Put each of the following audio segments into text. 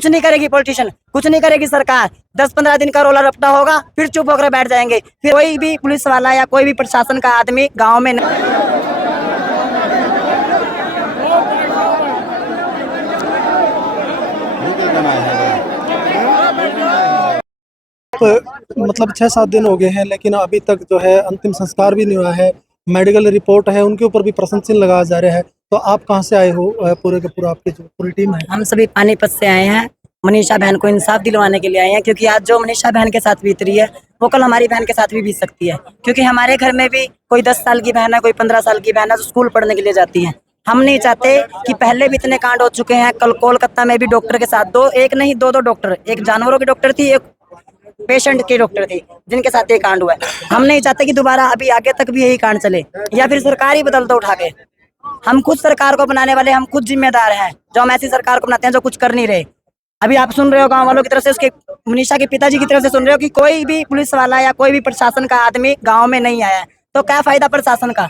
कुछ नहीं करेगी पॉलिटिशियन, कुछ नहीं करेगी सरकार। 10-15 दिन का रोला रपटा होगा, फिर चुप होकर बैठ जाएंगे। फिर कोई भी पुलिस वाला या कोई भी प्रशासन का आदमी गाँव में मतलब 6-7 दिन हो गए हैं, लेकिन अभी तक जो है अंतिम संस्कार भी नहीं हुआ है। मेडिकल रिपोर्ट है, उनके ऊपर भी प्रश्न चिन्ह लगाया जा रहा है। तो आप कहाँ से आए हो? पूरे का पूरा आपकी जो पूरी टीम है। हम सभी पानीपत से आए हैं, मनीषा बहन को इंसाफ दिलवाने के लिए आए हैं, क्योंकि आज जो मनीषा बहन के साथ बीत रही है वो कल हमारी बहन के साथ भी बीत सकती है। क्योंकि हमारे घर में भी कोई 10 साल की बहन है, कोई 15 साल की बहन है, जो स्कूल पढ़ने के लिए जाती है। हम नहीं चाहते कि पहले भी इतने कांड हो चुके हैं। कल कोलकाता में भी डॉक्टर के साथ एक नहीं दो डॉक्टर, एक जानवरों की डॉक्टर थी, एक पेशेंट की डॉक्टर थी, जिनके साथ ये कांड हुआ है। हम नहीं चाहते कि दोबारा अभी आगे तक भी यही कांड चले, या फिर सरकार ही बदल दो उठा के। हम खुद सरकार को बनाने वाले, हम खुद जिम्मेदार हैं जो हम ऐसी सरकार को बनाते हैं जो कुछ कर नहीं रहे। अभी आप सुन रहे हो गांव वालों की तरफ से, उसके मनीषा के पिताजी की तरफ से सुन रहे हो कि कोई भी पुलिस वाला या कोई भी प्रशासन का आदमी गांव में नहीं आया। तो क्या फायदा प्रशासन का?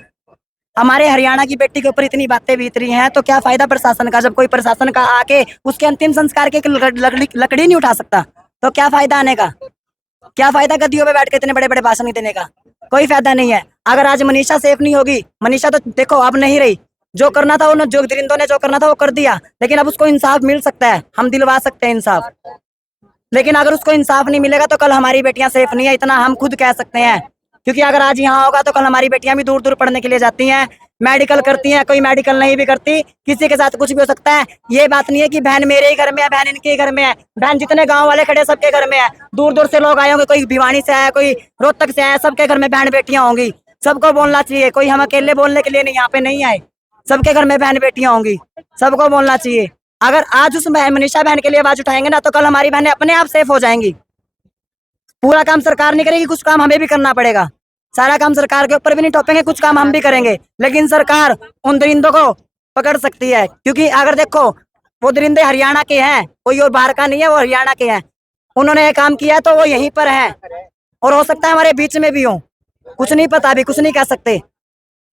हमारे हरियाणा की बेटी के ऊपर इतनी बातें बीत रही हैं, तो क्या फायदा प्रशासन का? जब कोई प्रशासन का आके उसके अंतिम संस्कार के लकड़ी नहीं उठा सकता, तो क्या फायदा आने का? क्या फायदा गद्दियों पे बैठ के इतने बड़े बड़े भाषण देने का? कोई फायदा नहीं है। अगर आज मनीषा सेफ नहीं होगी, मनीषा तो देखो अब नहीं रही, जो करना था उन्होंने, जो दरिंदों ने जो करना था वो कर दिया, लेकिन अब उसको इंसाफ मिल सकता है, हम दिलवा सकते हैं इंसाफ। लेकिन अगर उसको इंसाफ नहीं मिलेगा तो कल हमारी बेटियां सेफ नहीं है, इतना हम खुद कह सकते हैं। क्योंकि अगर आज यहाँ होगा तो कल हमारी बेटियां भी दूर दूर पढ़ने के लिए जाती हैं, मेडिकल करती हैं, कोई मेडिकल नहीं भी करती, किसी के साथ कुछ भी हो सकता है। ये बात नहीं है कि बहन मेरे ही घर में है, बहन इनके ही घर में है, बहन जितने गांव वाले खड़े सबके घर में है। दूर दूर से लोग आए होंगे, कोई भिवानी से आया, कोई रोहतक से आया, सबके घर में बहन बेटियां होंगी। सबको बोलना चाहिए, कोई हम अकेले बोलने के लिए नहीं यहाँ पे नहीं आए, सबके घर में बहन बेटियां होंगी, सबको बोलना चाहिए। अगर आज उस मनीषा बहन के लिए आवाज उठाएंगे ना, तो कल हमारी बहनें अपने आप सेफ हो जाएंगी। पूरा काम सरकार नहीं करेगी, कुछ काम हमें भी करना पड़ेगा। सारा काम सरकार के ऊपर भी नहीं टोपेंगे, कुछ काम हम भी करेंगे। लेकिन सरकार उन दरिंदों को पकड़ सकती है, क्योंकि अगर देखो वो दरिंदे हरियाणा के हैं, कोई और बाहर का नहीं है, वो हरियाणा के हैं। उन्होंने ये काम किया तो वो यहीं पर है, और हो सकता है हमारे बीच में भी हो, कुछ नहीं पता, अभी कुछ नहीं कह सकते।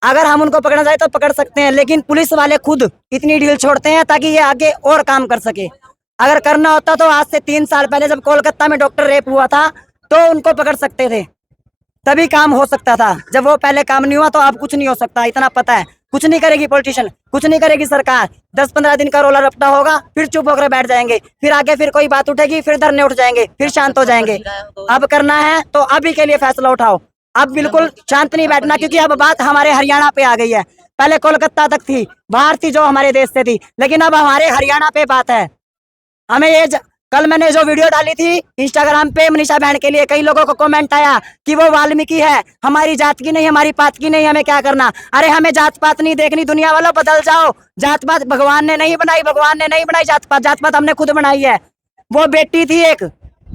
अगर हम उनको पकड़ना चाहे तो पकड़ सकते हैं, लेकिन पुलिस वाले खुद इतनी ढील छोड़ते हैं ताकि ये आगे और काम कर सके। अगर करना होता तो आज से 3 साल पहले जब कोलकाता में डॉक्टर रेप हुआ था तो उनको पकड़ सकते थे, तभी काम हो सकता था। जब वो पहले काम नहीं हुआ तो अब कुछ नहीं हो सकता, इतना पता है। कुछ नहीं करेगी पॉलिटिशियन, कुछ नहीं करेगी सरकार। 10-15 दिन का रोला रपटा होगा, फिर चुप होकर बैठ जाएंगे। फिर आगे फिर कोई बात उठेगी, फिर धरने उठ जाएंगे, फिर शांत हो जाएंगे। अब करना है तो अभी के लिए फैसला उठाओ, अब बिल्कुल शांत नहीं बैठना, क्योंकि अब बात हमारे हरियाणा पे आ गई है। पहले कोलकाता तक थी, बाहर थी, जो हमारे देश से थी, लेकिन अब हमारे हरियाणा पे बात है। हमें कल मैंने जो वीडियो डाली थी इंस्टाग्राम पे मनीषा बहन के लिए, कई लोगों को कमेंट आया कि वो वाल्मीकि है, हमारी जात की नहीं, हमारी पात की नहीं, हमें क्या करना। अरे हमें जात पात नहीं देखनी, दुनिया वालों बदल जाओ। जात पात भगवान ने नहीं बनाई, भगवान ने नहीं बनाई जात पात, जात पात हमने खुद बनाई है। वो बेटी थी एक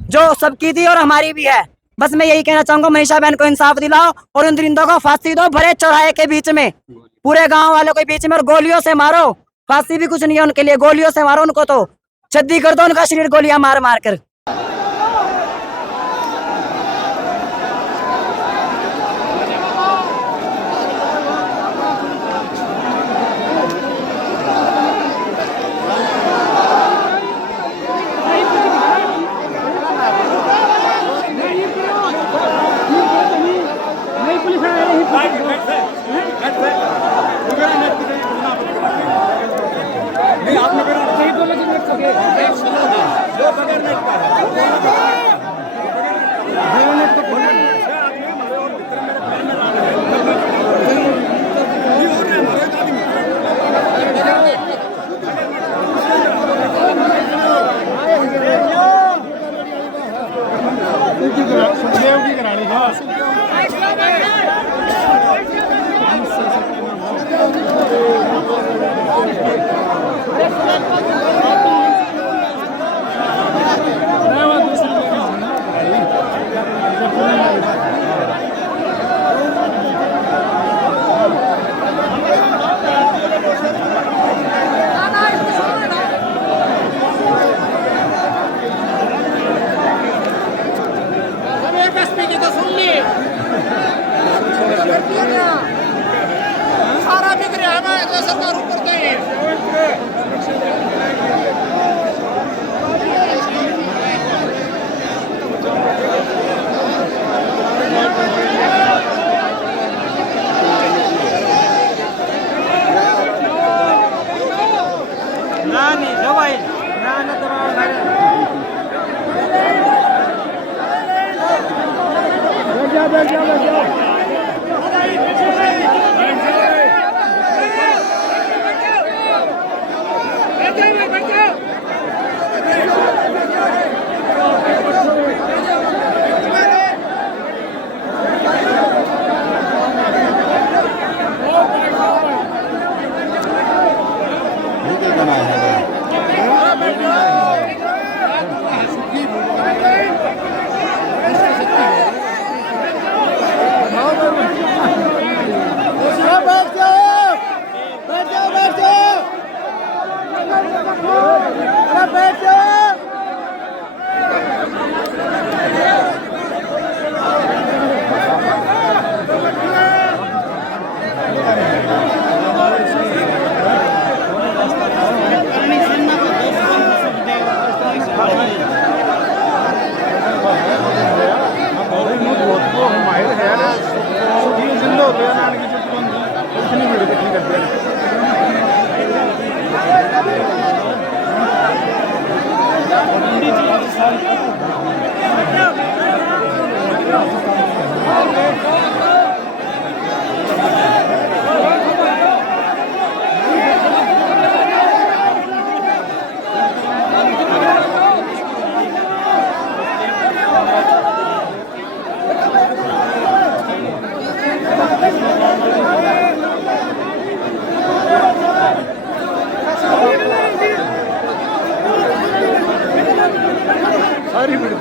जो सबकी थी और हमारी भी है। बस मैं यही कहना चाहूंगा, मनीषा बहन को इंसाफ दिलाओ और उन दरिंदों को फांसी दो, भरे चौराहे के बीच में, पूरे गांव वालों के बीच में, और गोलियों से मारो। फांसी भी कुछ नहीं है उनके लिए, गोलियों से मारो उनको, तो छद्दी कर दो उनका शरीर गोलियां मार मार कर। सारा बिक रहा है, सरकार ऊपर गई है।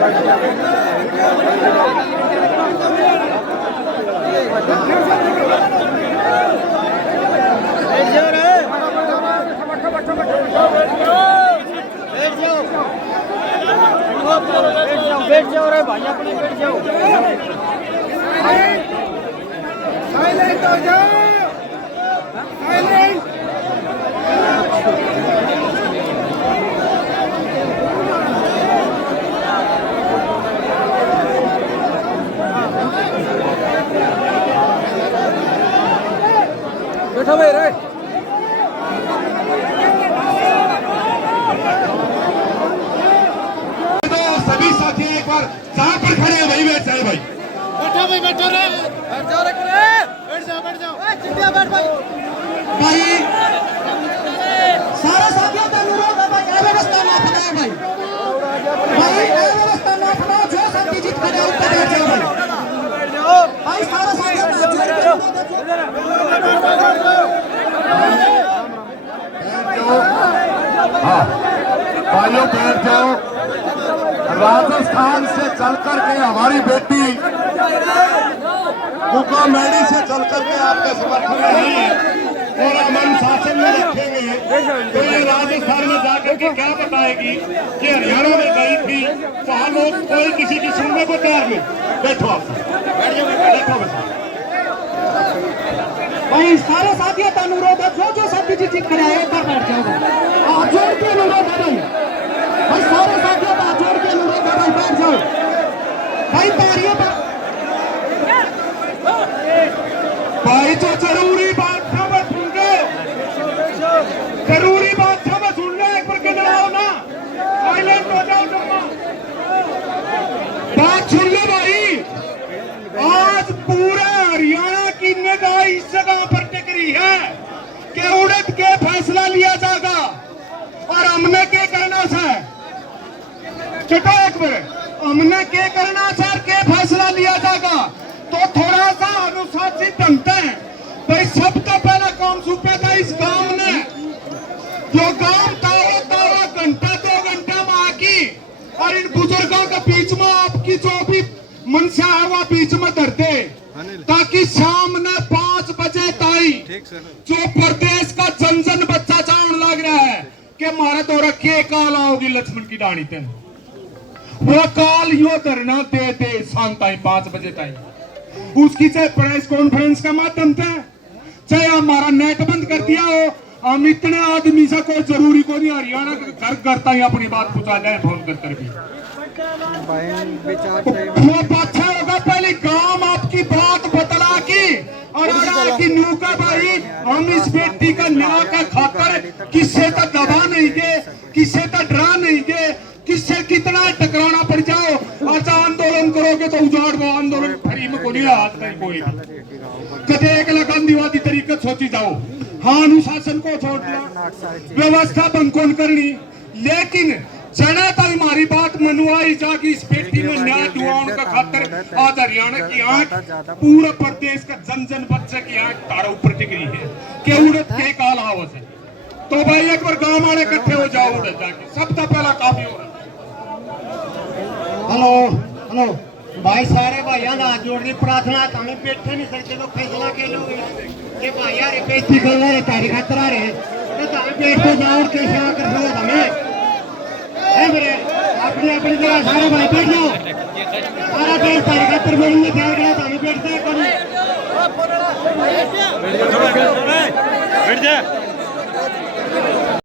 बैठ जाओ रे भाई, अपने बैठ जाओ। साइलेंट हो जाओ, साइलेंट। बैठो भाई रे। सभी साथी एक बार जहाँ पर खड़े हैं वही बैठ जाए भाई। बैठो भाई, बैठो रे, बैठ जाओ रे, बैठ जाओ, बैठ जाओ। चिंटिया बैठ भाई। भाई सारे साथियों का अनुरोध है भाई, अव्यवस्था ना अपनाए भाई। भाई अव्यवस्था ना अपनाओ, जो साथी जीत खड़े हैं उनके बैठ जाओ भाई। भाई सारे साथियों का हाँ भाइयों बैठ जाओ। राजस्थान से चल करके हमारी बेटी कुकामेडी से चल करके आपके समर्थन में आई है और हम अनुशासन में रखेंगे। तो ये राजस्थान में जाकर के क्या बताएगी कि हरियाणा में गई थी, वहाँ लोग कोई किसी की सुनने को तैयार नहीं। बैठो आप, बैठो बैठो। भाई सारे साथियों का अनुरोध है, जो साथी जीत खड़े हैं एक बार बैठ जाओ भाई। हाथ जोड़ के अनुरोध है भाई, भाई सारे साथियों का हाथ जोड़ के अनुरोध है भाई, बैठ जाओ भाई। पारियों पर भाई जो जरूरी बात था मैं सुन लो, जरूरी बात था मैं सुन लो, एक बार के ना हो ना, साइलेंट हो जाओ तुम। बात सुन लो भाई, आज पूरे हरियाणा की निगाह इस जगह पर टिक रही है कि उड़द के फैसला लिया जाएगा और हमने क्या करना है। चुटो एक मिनट, हमने क्या करना सर के फैसला लिया जाएगा तो थोड़ा सा अनुशासित बनते हैं भाई। सब तो पहला कौन सूपा था इस गांव ने, जो गांव तावा घंटा 2 घंटा में आकी और इन बुजुर्गों के बीच में आपकी जो भी मनसा है वो बीच में धरते, ताकि शाम ने 5 बजे ताई जो प्रदेश का जन जन बच्चा चावण लग रहा है कि हमारा तो रखे काल आओगी लक्ष्मण की डाणी तेन, वो काल यो धरना दे दे शाम ताई 5 बजे ताई। उसकी चाहे प्रेस कॉन्फ्रेंस का माध्यम से, चाहे हमारा नेट बंद कर दिया हो, हम इतने आदमी से कोई जरूरी को नहीं हरियाणा के घर करता ही अपनी बात पहुंचा जाए फोन कर भी। वो अच्छा होगा पहले गांव आपकी बात बतला की और अड़ा की न्यू का भाई हम इस व्यक्ति का न्याय का खातर किससे तो दबा नहीं गए, किससे तो डरा नहीं गए, किससे कितना टकराना पड़ जाओ और आंदोलन करोगे तो उजाड़ वो आंदोलन फ्री में कोई हाथ नहीं कोई कदे एक गांधीवादी तरीके सोची जाओ। हाँ अनुशासन को छोड़ दिया, व्यवस्था भंग कौन करनी, लेकिन जनता हमारी बात मनवाई जागी इस पेटी में न्याय दुआओं का खातर। आज हरियाणा की आंख, पूरे प्रदेश का जन जन बच्चे की आंख तारा ऊपर टिक रही है कि उड़द के काल आवत है। तो भाई एक बार गांव वाले इकट्ठे हो जाओ उड़द जाके, सबसे पहला काफी हो रहा है। हेलो हेलो भाई, सारे भाइयों का हाथ जोड़ने प्रार्थना, हमें बैठे नहीं सकते तो फैसला के लोग ये भाई यार बेइज्जती कर रहे हैं, तारीख खतरा रहे तो हमें बैठ तो जाओ और कैसे आकर सो हमें है मेरे अपनी अपनी जगह सारे भाई बैठ जाओ। सारा देश तारीख खतर बोलेंगे क्या गया तो हमें बैठते हैं। बैठ जा।